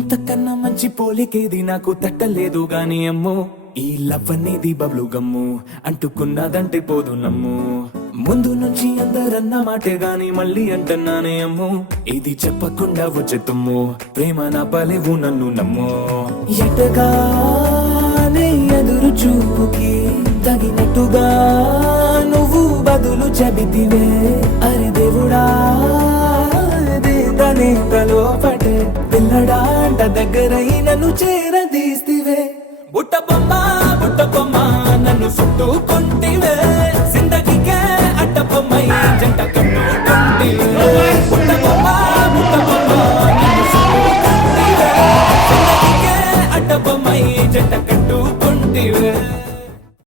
ఇంతకన్నా మంచి పోలికేది నాకు తట్టలేదు గాని అమ్మో ఈ లవ్ అనేది బబ్లు గమ్ము అంటుకున్నదంటే పోదు నమ్ము ముందు నుంచి అందరన్న మాటే గాని మళ్ళీ అంటున్నానే అమ్ము ఇది చెప్పకుండా వచ్చే తుమ్ము ప్రేమ నా పలేవు నన్ను నమ్ము ఎటగానే ఎదురు చూపుకి తగినట్టుగా నువ్వు బదులు చెబితివే అరే దేవుడా తలో పడే పిల్లడాంట దగ్గరై నన్ను చేరదీస్తివే బుట్ట బొమ్మ నన్ను చుట్టుకుంటివే జిందగీకే అడ్డ బొమ్మై జంట కట్టుకుంటివే బుట్ట బొమ్మ నన్ను చుట్టుకుంటివే జిందగీకే అడ్డ బొమ్మై జంట